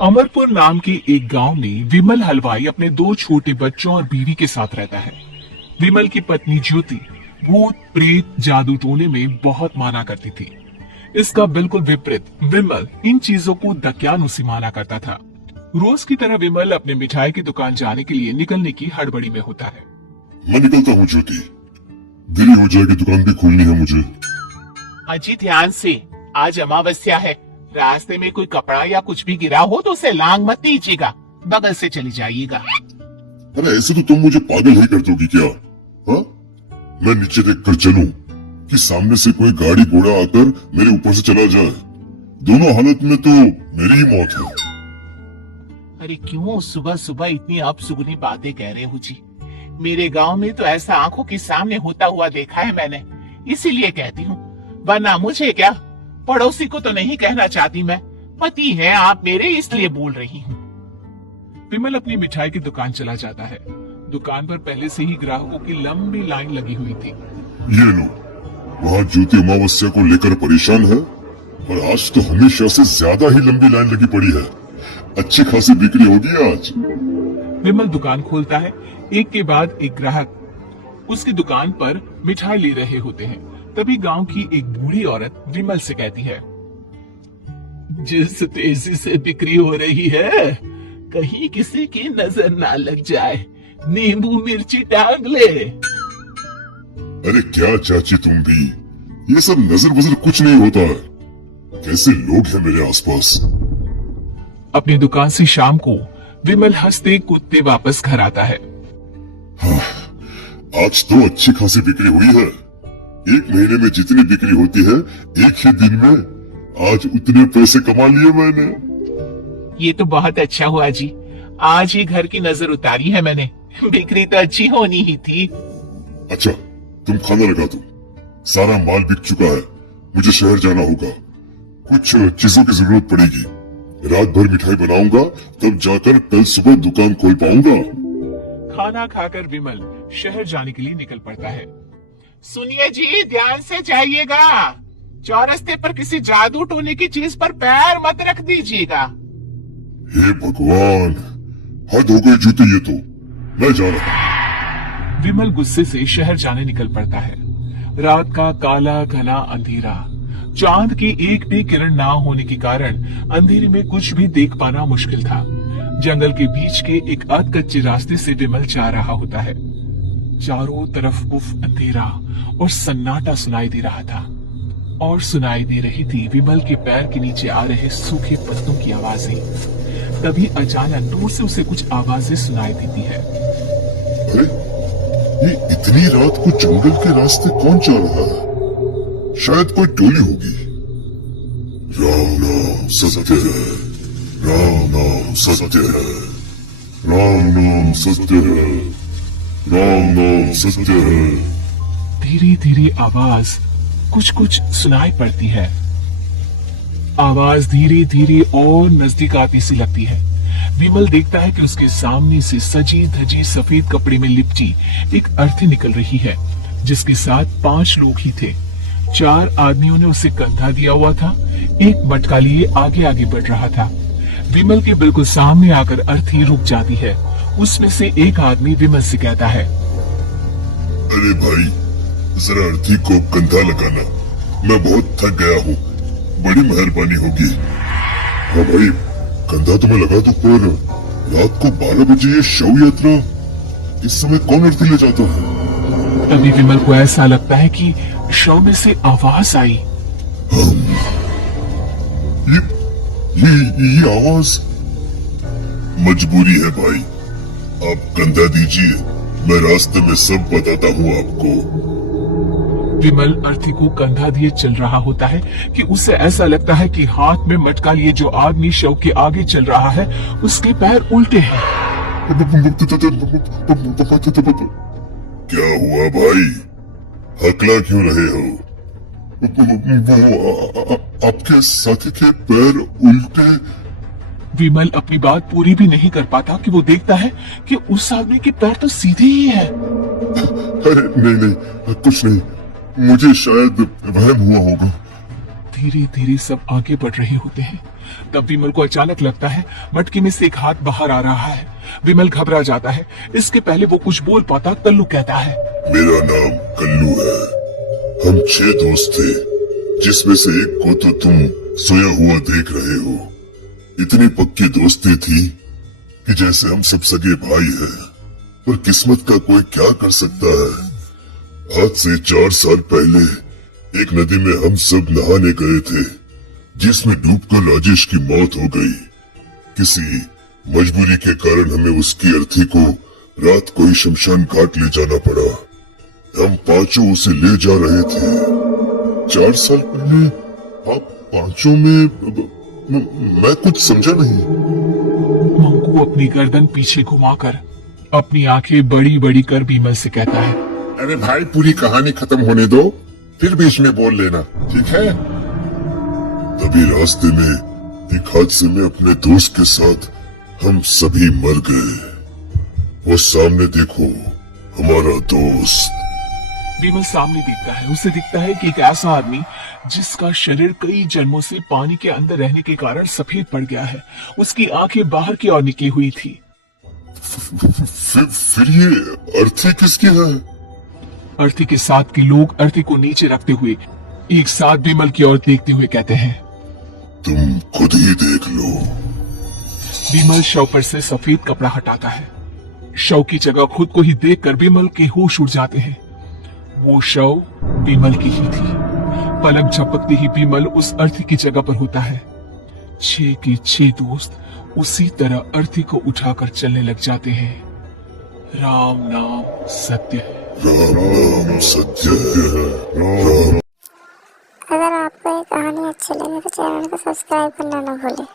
अमरपुर नाम के एक गांव में विमल हलवाई अपने दो छोटे बच्चों और बीवी के साथ रहता है। विमल की पत्नी ज्योति भूत प्रेत जादू टोने में बहुत माना करती थी। इसका बिल्कुल विपरीत विमल इन चीजों को दकियानुसी माना करता था। रोज की तरह विमल अपने मिठाई की दुकान जाने के लिए निकलने की हड़बड़ी में होता है। मैं निकलता हूँ ज्योति, देरी हो जाएगी, दुकान भी खोलनी है मुझे। अजी ध्यान से, आज अमावस्या है। रास्ते में कोई कपड़ा या कुछ भी गिरा हो तो उसे लांग मत दीजिएगा, बगल से चली जाइएगा। अरे ऐसे तो तुम मुझे पागल ही कर दोगी क्या? हाँ? मैं नीचे देख कर चलूं कि सामने से कोई गाड़ी घोड़ा आकर मेरे ऊपर से चला जाए? दोनों हालत में तो मेरी ही मौत है। अरे क्यों सुबह सुबह इतनी अपसुगनी बातें कह रहे हो जी? मेरे गांव में तो ऐसा आंखों के सामने होता हुआ देखा है मैंने, इसीलिए कहती हूँ। वरना मुझे क्या, पड़ोसी को तो नहीं कहना चाहती मैं। पति है आप मेरे, इसलिए बोल रही हूँ। विमल अपनी मिठाई की दुकान चला जाता है। दुकान पर पहले से ही ग्राहकों की लंबी लाइन लगी हुई थी। ये लो, वहाँ ज्योति अमावस्या को लेकर परेशान है और आज तो हमेशा से ज्यादा ही लंबी लाइन लगी पड़ी है। अच्छी खासी बिक्री होगी आज। विमल दुकान खोलता है। एक के बाद एक ग्राहक उसकी दुकान पर मिठाई ले रहे होते हैं। तभी गांव की एक बूढ़ी औरत विमल से कहती है, जिस तेजी से बिक्री हो रही है, कहीं किसी की नजर ना लग जाए, नींबू मिर्ची टांग ले। अरे क्या चाची तुम भी, ये सब नजर बजर कुछ नहीं होता है। कैसे लोग हैं मेरे आसपास। अपनी दुकान से शाम को विमल हंसते कूदते वापस घर आता है। हाँ, आज तो अच्छी खासी बिक्री हुई है। एक महीने में जितनी बिक्री होती है, एक ही दिन में आज उतने पैसे कमा लिए मैंने। ये तो बहुत अच्छा हुआ जी, आज ही घर की नजर उतारी है मैंने। बिक्री तो अच्छी होनी ही थी। अच्छा, तुम खाना लगा दो, सारा माल बिक चुका है। मुझे शहर जाना होगा, कुछ चीजों की जरूरत पड़ेगी। रात भर मिठाई बनाऊंगा, तब जाकर कल सुबह दुकान खोल पाऊंगा। खाना खाकर विमल शहर जाने के लिए निकल पड़ता है। सुनिए जी, ध्यान से जाइएगा। चौरस्ते पर किसी जादू टोने की चीज पर पैर मत रख दीजिएगा। हे भगवान, हद हो गई ज्योति, ये तो मैं जा रहा हूँ। विमल गुस्से से शहर जाने निकल पड़ता है। रात का काला घना अंधेरा, चांद की एक भी किरण ना होने के कारण अंधेरे में कुछ भी देख पाना मुश्किल था। जंगल के बीच के एक अधकच्चे रास्ते से विमल जा रहा होता है। चारों तरफ उफ अंधेरा और सन्नाटा सुनाई दे रहा था, और सुनाई दे रही थी विमल के पैर के नीचे आ रहे सूखे पत्तों की आवाजें। तभी अचानक दूर से उसे कुछ आवाजें सुनाई देती है। अरे, ये इतनी रात को जंगल के रास्ते कौन जा रहा है? शायद कोई टोली होगी। राम नाम सत्य है, राम नाम सत्य है, राम नाम सत्य है, राम नाम सत्य है। धीरे धीरे आवाज कुछ कुछ सुनाई पड़ती है। आवाज धीरे धीरे और नजदीक आती सी लगती है। विमल देखता है कि उसके सामने से सजी धजी सफेद कपड़े में लिपटी एक अर्थी निकल रही है, जिसके साथ 5 लोग ही थे। 4 आदमियों ने उसे कंधा दिया हुआ था। एक मटका लिए आगे आगे बढ़ रहा था। विमल के बिल्कुल सामने आकर अर्थी रुक जाती है। उसमें से एक आदमी विमल से कहता है, अरे भाई, जरा अर्थी को कंधा लगाना, मैं बहुत थक गया हूँ, बड़ी मेहरबानी होगी। हाँ भाई, कंधा तो मैं लगा दूं, पर रात को 12 बजे ये शव यात्रा, इस समय कौन अर्थी ले जाता है? तभी विमल को ऐसा लगता है कि शव में से आवाज आई। ये आवाज। मजबूरी है भाई, आप कंधा दीजिए, मैं रास्ते में सब बताता हूँ आपको। विमल अर्थी को कंधा दिए चल रहा होता है कि उसे ऐसा लगता है कि हाथ में मटका लिए जो आदमी शव के आगे चल रहा है, उसके पैर उल्टे हैं। क्या हुआ भाई, हकला क्यों रहे हो? आपके साथी के पैर उल्टे। विमल अपनी बात पूरी भी नहीं कर पाता कि वो देखता है कि उस आदमी के पैर तो सीधे ही है। अरे नहीं, कुछ नहीं, मुझे शायद वहम हुआ होगा। धीरे धीरे सब आगे बढ़ रहे होते हैं। तब विमल को अचानक लगता है मटकी में से एक हाथ बाहर आ रहा है। विमल घबरा जाता है। इसके पहले वो कुछ बोल पाता, कल्लू कहता है, मेरा नाम कल्लू है। हम 6 दोस्त थे, जिसमें से एक को तो तुम सोया हुआ देख रहे हो। इतनी पक्की दोस्ती थी कि जैसे हम सब सगे भाई हैं। पर किस्मत का कोई क्या कर सकता है। आज से 4 साल पहले एक नदी में हम सब नहाने गए थे, जिसमें डूबकर राजेश की मौत हो गई। किसी मजबूरी के कारण हमें उसकी अर्थी को रात को ही शमशान घाट ले जाना पड़ा। हम 5 उसे ले जा रहे थे। 4 साल पहले आप 5 में मैं कुछ समझा नहीं। मंकू अपनी गर्दन पीछे घुमाकर अपनी आंखें बड़ी बड़ी कर विमल से कहता है, अरे भाई, पूरी कहानी खत्म होने दो, फिर बीच में बोल लेना, ठीक है? तभी रास्ते में एक हादसे में अपने दोस्त के साथ हम सभी मर गए। वो सामने देखो, हमारा दोस्त। विमल सामने देखता है। उसे दिखता है कि एक ऐसा आदमी जिसका शरीर कई जन्मों से पानी के अंदर रहने के कारण सफेद पड़ गया है। उसकी आंखें बाहर की ओर निकली हुई थी। फिर ये अर्थी किसकी है? अर्थी के साथ के लोग अर्थी को नीचे रखते हुए एक साथ विमल की ओर देखते हुए कहते हैं, तुम खुद ही देख लो। विमल शव पर से सफेद कपड़ा हटाता है। शव की जगह खुद को ही देखकर विमल के होश उड़ जाते हैं। वो शव विमल की ही थी। पलक झपकते ही विमल उस अर्थी की जगह पर होता है। 6 के 6 दोस्त उसी तरह अर्थी को उठाकर चलने लग जाते हैं। राम नाम सत्य है। राम नाम सत्य है। राम। अगर आपको ये कहानी अच्छी लगे तो चैनल को सब्सक्राइब करना ना भूलें।